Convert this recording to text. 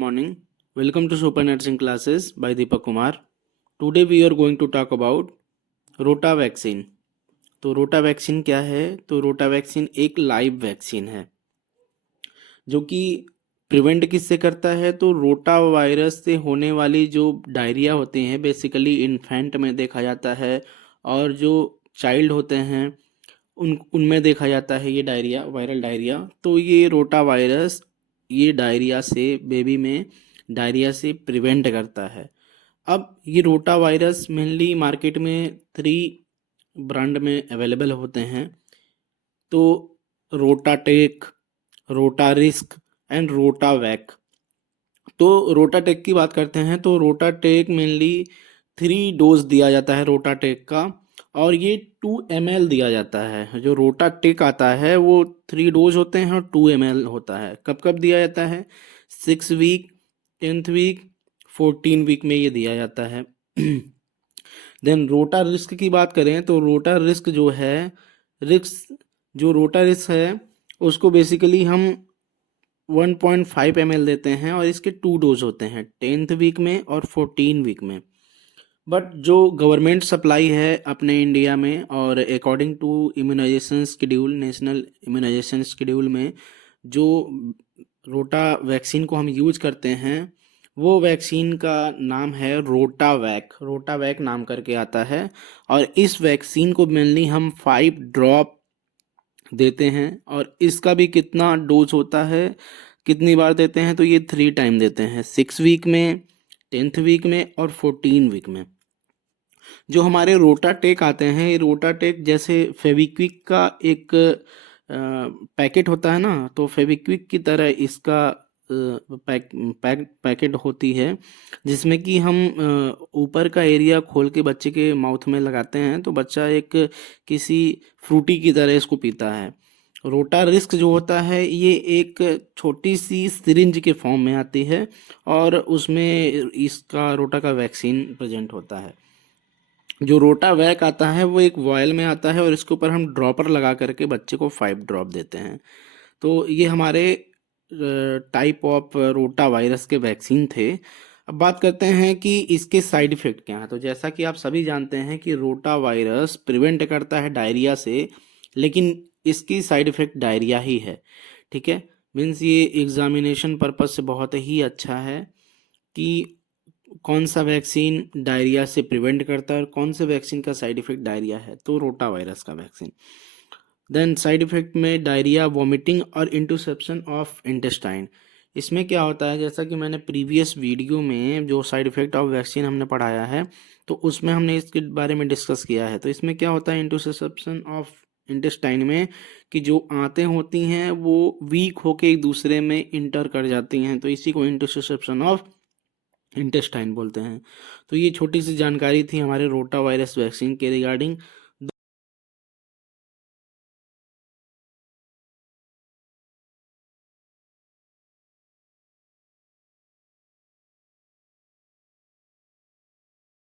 Morning. Welcome to Super Nursing Classes by Deepak Kumar. Today we are going to talk about रोटा vaccine. तो रोटा vaccine क्या है? तो रोटा वैक्सीन एक लाइव वैक्सीन है जो कि प्रिवेंट किससे करता है? तो रोटा वायरस से होने वाली जो डायरिया होते हैं बेसिकली इन्फेंट में देखा जाता है, और जो चाइल्ड होते हैं उनमें देखा जाता है ये डायरिया, वायरल डायरिया। तो ये रोटा वायरस ये डायरिया से, बेबी में डायरिया से प्रिवेंट करता है। अब ये रोटा वायरस मेनली मार्केट में 3 ब्रांड में अवेलेबल होते हैं। तो रोटाटेक, रोटारिस्क एंड रोटावैक। तो रोटाटेक की बात करते हैं तो रोटाटेक मेनली 3 डोज दिया जाता है रोटाटेक का, और ये 2 ml दिया जाता है। जो रोटाटेक आता है वो 3 डोज होते हैं और 2 ml होता है। कब कब दिया जाता है? 6 वीक, 10th वीक, 14 वीक में ये दिया जाता है। देन रोटा रिस्क की बात करें तो रोटा रिस्क जो है, रोटा रिस्क है उसको बेसिकली हम 1.5 ml देते हैं, और इसके 2 डोज होते हैं 10th वीक में और 14 वीक में। बट जो गवर्नमेंट सप्लाई है अपने इंडिया में, और according to immunization schedule, national immunization schedule में जो रोटा वैक्सीन को हम यूज करते हैं वो वैक्सीन का नाम है रोटावैक। रोटावैक नाम करके आता है, और इस वैक्सीन को मेनली हम 5 ड्रॉप देते हैं। और इसका भी कितना डोज होता है, कितनी बार देते हैं? तो ये 3 टाइम देते हैं, 6 वीक में, 10th वीक में और 14 वीक में। जो हमारे रोटाटेक आते हैं, ये रोटाटेक जैसे फेविक्विक का एक पैकेट होता है ना, तो फेविक्विक की तरह इसका पैकेट होती है, जिसमें कि हम ऊपर का एरिया खोल के बच्चे के माउथ में लगाते हैं तो बच्चा एक किसी फ्रूटी की तरह इसको पीता है। रोटा रिस्क जो होता है ये एक छोटी सी सिरिंज के फॉर्म में आती है, और उसमें इसका रोटा का वैक्सीन प्रेजेंट होता है। जो रोटा वैक आता है वो एक वॉयल में आता है, और इसके ऊपर हम ड्रॉपर लगा करके बच्चे को 5 ड्रॉप देते हैं। तो ये हमारे टाइप ऑफ रोटा वायरस के वैक्सीन थे। अब बात करते हैं कि इसके साइड इफ़ेक्ट क्या हैं। तो जैसा कि आप सभी जानते हैं कि रोटा वायरस प्रिवेंट करता है डायरिया से, लेकिन इसकी साइड इफ़ेक्ट डायरिया ही है। ठीक है, मीन्स ये एग्जामिनेशन पर्पज से बहुत ही अच्छा है कि कौन सा वैक्सीन डायरिया से प्रिवेंट करता है और कौन से वैक्सीन का साइड इफ़ेक्ट डायरिया है। तो रोटा वायरस का वैक्सीन। देन साइड इफ़ेक्ट में डायरिया, वॉमिटिंग और इंटरसेप्शन ऑफ इंटेस्टाइन। इसमें क्या होता है, जैसा कि मैंने प्रीवियस वीडियो में जो साइड इफ़ेक्ट ऑफ वैक्सीन हमने पढ़ाया है तो उसमें हमने इसके बारे में डिस्कस किया है। तो इसमें क्या होता है, इंटरसेप्शन ऑफ इंटेस्टाइन में कि जो आंतें होती हैं वो वीक होके एक दूसरे में इंटर कर जाती हैं, तो इसी को इंटरसेप्शन ऑफ इंटेस्टाइन बोलते हैं। तो ये छोटी सी जानकारी थी हमारे रोटा वायरस वैक्सीन के रिगार्डिंग।